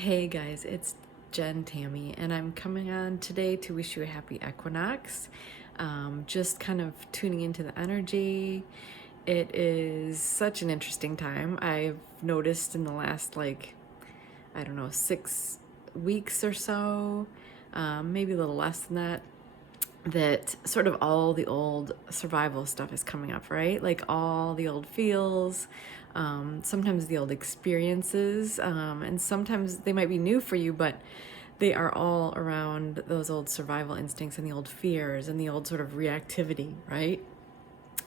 Hey guys, it's Jen Tammy, and I'm coming on today to wish you a happy equinox. Just kind of tuning into the energy. It is such an interesting time. I've noticed in the last, I don't know, 6 weeks or so, maybe a little less than that, that sort of all the old survival stuff is coming up, right? Like all the old feels, sometimes the old experiences, and sometimes they might be new for you, but they are all around those old survival instincts and the old fears and the old sort of reactivity, right?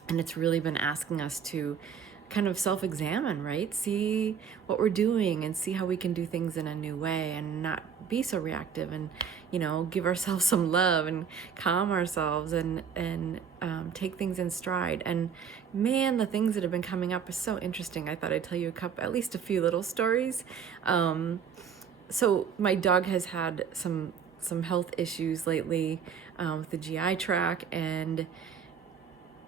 And it's really been asking us to kind of self-examine, right? See what we're doing and see how we can do things in a new way and not be so reactive, and give ourselves some love and calm ourselves and take things in stride. And man, the things that have been coming up are so interesting. I thought I'd tell you at least a few little stories. So my dog has had some health issues lately, with the GI tract, and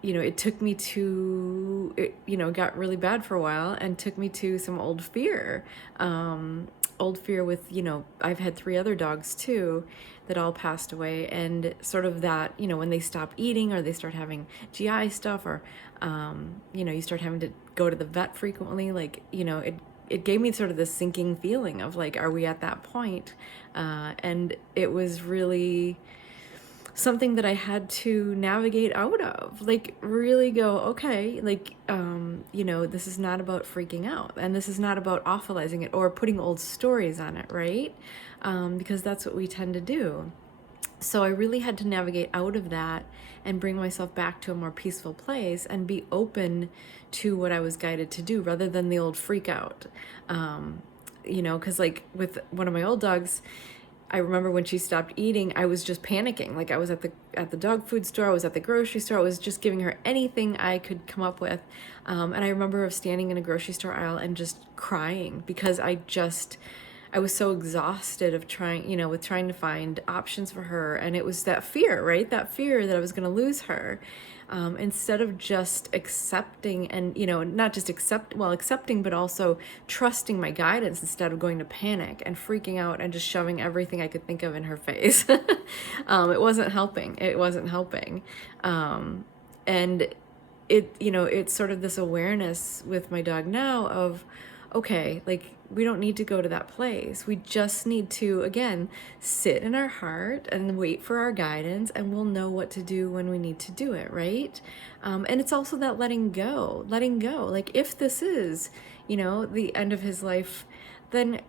it took me to, got really bad for a while and took me to some old fear with, I've had 3 other dogs too that all passed away. And sort of that, when they stop eating or they start having GI stuff, or, you start having to go to the vet frequently, it gave me sort of this sinking feeling of like, are we at that point? And it was really something that I had to navigate out of, like really go, okay, this is not about freaking out, and this is not about awfulizing it or putting old stories on it, right? Because that's what we tend to do. So I really had to navigate out of that and bring myself back to a more peaceful place and be open to what I was guided to do rather than the old freak out. Because like with one of my old dogs, I remember when she stopped eating, I was just panicking. Like I was at the dog food store, I was at the grocery store, I was just giving her anything I could come up with. And I remember standing in a grocery store aisle and just crying because I was so exhausted of with trying to find options for her. And it was that fear, right? That fear that I was going to lose her. Instead of just accepting and, not just accepting, but also trusting my guidance instead of going to panic and freaking out and just shoving everything I could think of in her face. It wasn't helping. It wasn't helping. And it's sort of this awareness with my dog now of, okay, like we don't need to go to that place. We just need to, again, sit in our heart and wait for our guidance, and we'll know what to do when we need to do it, right? And it's also that letting go. Like if this is, the end of his life, then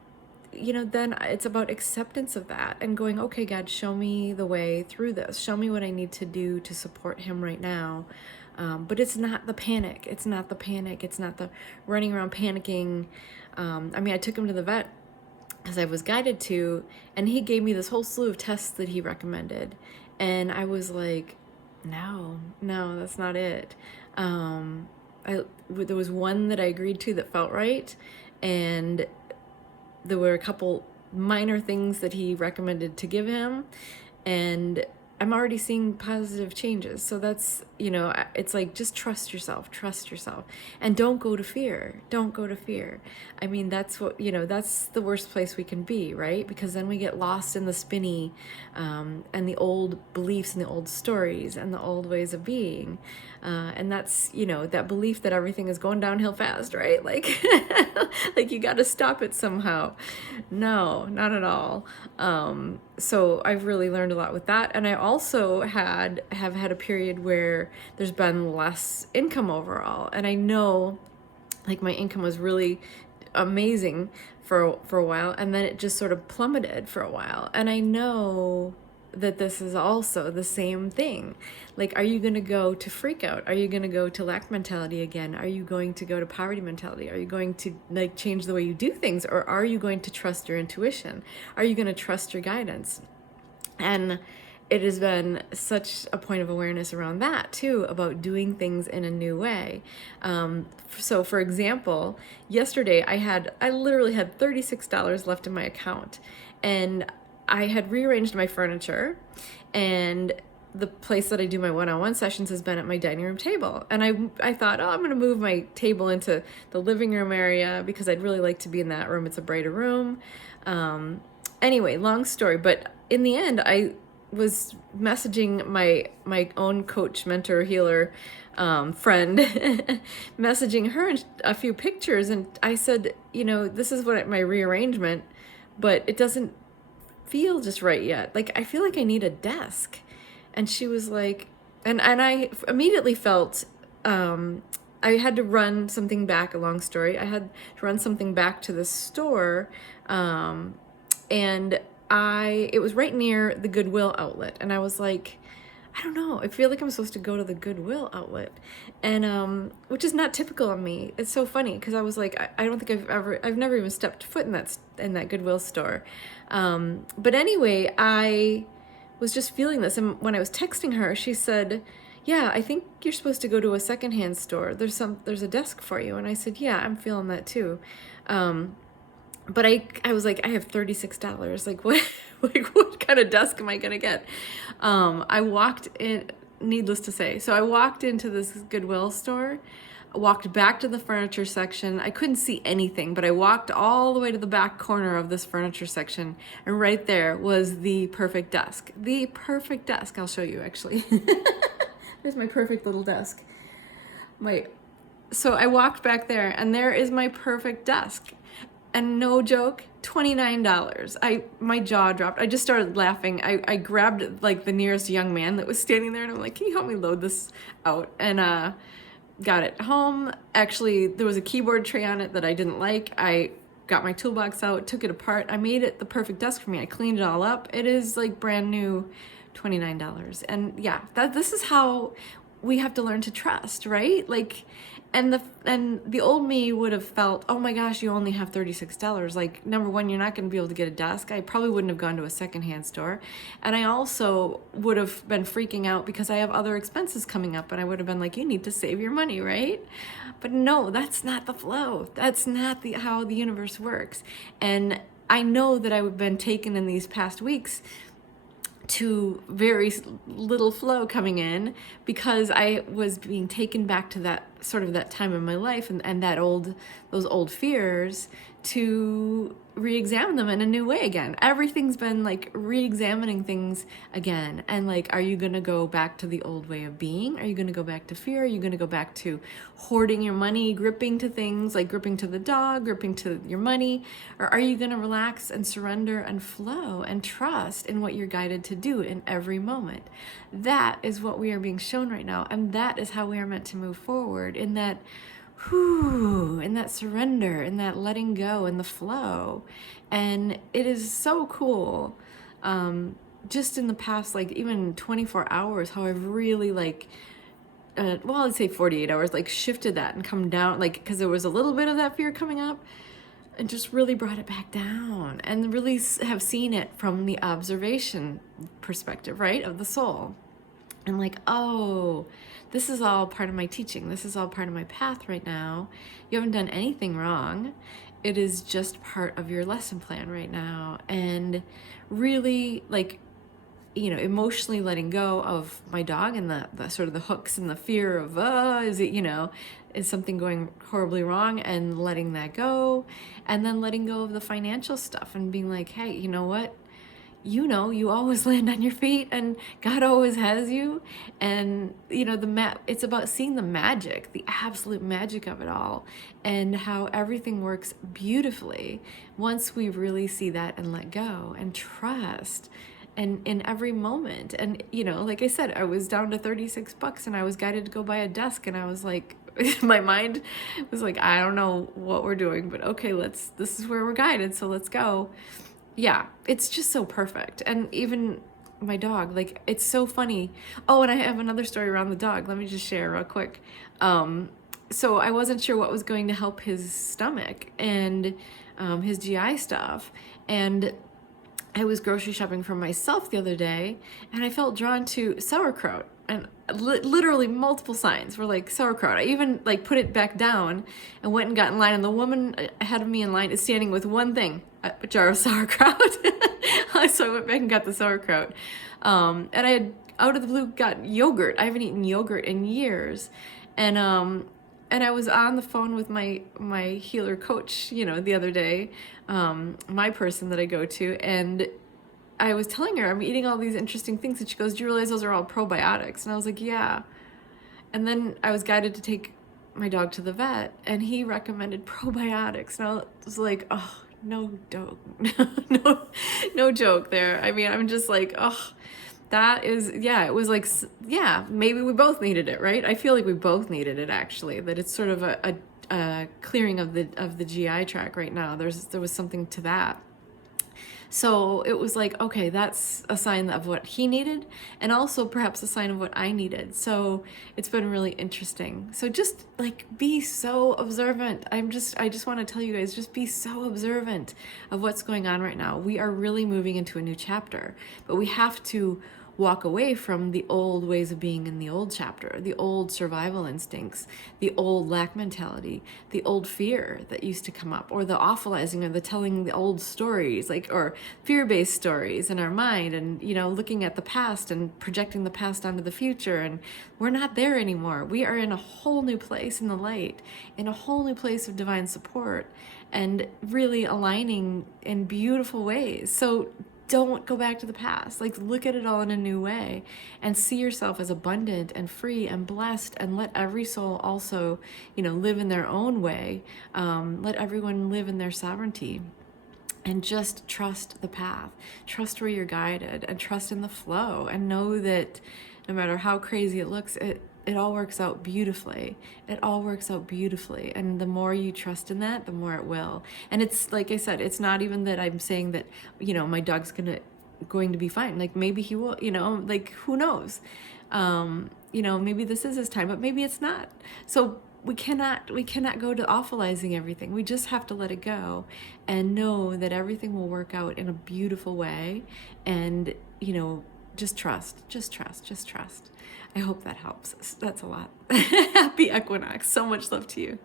then it's about acceptance of that and going, okay, God, show me the way through this. Show me what I need to do to support him right now. But it's not the panic. It's not the running around panicking. I took him to the vet as I was guided to, and he gave me this whole slew of tests that he recommended. And I was like, no, that's not it. There was one that I agreed to that felt right, and there were a couple minor things that he recommended to give him, and I'm already seeing positive changes. So that's, it's like, just trust yourself, and don't go to fear. That's what, that's the worst place we can be, right? Because then we get lost in the spinny, and the old beliefs and the old stories and the old ways of being. And that's, that belief that everything is going downhill fast, right? Like, like you got to stop it somehow. No, not at all. So I've really learned a lot with that. And I also have had a period where there's been less income overall. And I know like my income was really amazing for a while, and then it just sort of plummeted for a while. And I know that this is also the same thing. Like, are you going to go to freak out? Are you going to go to lack mentality again? Are you going to go to poverty mentality? Are you going to like change the way you do things? Or are you going to trust your intuition? Are you going to trust your guidance? And it has been such a point of awareness around that too, about doing things in a new way. So for example, yesterday I literally had $36 left in my account, and I had rearranged my furniture, and the place that I do my one-on-one sessions has been at my dining room table. And I thought, oh, I'm going to move my table into the living room area because I'd really like to be in that room. It's a brighter room. Anyway, long story, but in the end, I was messaging my own coach, mentor, healer, friend, messaging her a few pictures, and I said, this is what my rearrangement, but it doesn't feel just right yet. Like, I feel like I need a desk. And she was like, and I immediately felt I had to run something back, a long story. I had to run something back to the store, and it was right near the Goodwill outlet. And I was like, I don't know, I feel like I'm supposed to go to the Goodwill outlet. And which is not typical of me. It's so funny because I was like, I don't think I've never even stepped foot in that Goodwill store. But anyway, I was just feeling this. And when I was texting her, she said, yeah, I think you're supposed to go to a secondhand store. There's a desk for you. And I said, yeah, I'm feeling that too. But I was like, I have $36. Like, what, what kind of desk am I gonna get? I walked in, needless to say. So I walked into this Goodwill store, walked back to the furniture section. I couldn't see anything, but I walked all the way to the back corner of this furniture section, and right there was the perfect desk. The perfect desk. I'll show you, actually. There's my perfect little desk. So I walked back there, and there is my perfect desk. And no joke, $29. My jaw dropped. I just started laughing. I grabbed like the nearest young man that was standing there, and I'm like, can you help me load this out? And got it home. Actually, there was a keyboard tray on it that I didn't like. I got my toolbox out, took it apart. I made it the perfect desk for me. I cleaned it all up. It is like brand new, $29. And yeah, this is how we have to learn to trust, right? Like, and the old me would have felt, oh my gosh, you only have $36. Like, number one, you're not going to be able to get a desk. I probably wouldn't have gone to a secondhand store. And I also would have been freaking out because I have other expenses coming up, and I would have been like, you need to save your money, right? But no, that's not the flow. That's not how the universe works. And I know that I've been taken in these past weeks to very little flow coming in because I was being taken back to that sort of that time in my life and those old fears to re-examine them in a new way again. Everything's been like re-examining things again. And like, are you going to go back to the old way of being? Are you going to go back to fear? Are you going to go back to hoarding your money, gripping to things, like gripping to the dog, gripping to your money? Or are you going to relax and surrender and flow and trust in what you're guided to do in every moment? That is what we are being shown right now. And that is how we are meant to move forward, in that in that surrender, in that letting go, in the flow. And it is so cool. Just in the past, like even 24 hours, how I've really like, I'd say 48 hours, like shifted that and come down, like, because there was a little bit of that fear coming up, and just really brought it back down and really have seen it from the observation perspective, right, of the soul. And like, oh, this is all part of my teaching. This is all part of my path right now. You haven't done anything wrong. It is just part of your lesson plan right now. And really, like, emotionally letting go of my dog and the sort of the hooks and the fear of, is something going horribly wrong, and letting that go. And then letting go of the financial stuff and being like, hey, you know what? You always land on your feet, and God always has you. And, it's about seeing the magic, the absolute magic of it all, and how everything works beautifully once we really see that and let go and trust. And in every moment. And, like I said, I was down to $36 and I was guided to go buy a desk, and I was like, my mind was like, I don't know what we're doing, but okay, this is where we're guided, so let's go. Yeah, it's just so perfect. And even my dog, like, it's so funny. Oh, and I have another story around the dog. Let me just share real quick. So I wasn't sure what was going to help his stomach and his GI stuff. And I was grocery shopping for myself the other day, and I felt drawn to sauerkraut. And literally multiple signs were like sauerkraut. I even like put it back down and went and got in line, and the woman ahead of me in line is standing with one thing, a jar of sauerkraut. So I went back and got the sauerkraut. And out of the blue got yogurt. I haven't eaten yogurt in years. And I was on the phone with my healer coach, you know, the other day, my person that I go to, and I was telling her I'm eating all these interesting things, and she goes, "Do you realize those are all probiotics?" And I was like, "Yeah." And then I was guided to take my dog to the vet, and he recommended probiotics, and I was like, "Oh, no joke, no, no joke there." I mean, I'm just like, oh, that is, yeah, it was like, yeah, maybe we both needed it, right? I feel like we both needed it, actually, that it's sort of a clearing of the GI tract right now. There was something to that. So it was like, okay, that's a sign of what he needed, and also perhaps a sign of what I needed. So it's been really interesting. So just like be so observant. I just want to tell you guys, just be so observant of what's going on right now. We are really moving into a new chapter, but we have to walk away from the old ways of being in the old chapter, the old survival instincts, the old lack mentality, the old fear that used to come up, or the awfulizing, or the telling the old stories, like, or fear-based stories in our mind, and, you know, looking at the past and projecting the past onto the future. And we're not there anymore. We are in a whole new place in the light, in a whole new place of divine support, and really aligning in beautiful ways. So don't go back to the past. Like, look at it all in a new way and see yourself as abundant and free and blessed, and let every soul also, you know, live in their own way. Let everyone live in their sovereignty, and just trust the path, trust where you're guided, and trust in the flow, and know that no matter how crazy it looks, it all works out beautifully. It all works out beautifully. And the more you trust in that, the more it will. And it's, like I said, it's not even that I'm saying that, you know, my dog's going to be fine. Like, maybe he will, you know, like, who knows? You know, maybe this is his time, but maybe it's not. So we cannot go to awfulizing everything. We just have to let it go and know that everything will work out in a beautiful way. And, you know, just trust, just trust, just trust. I hope that helps. That's a lot. Happy Equinox. So much love to you.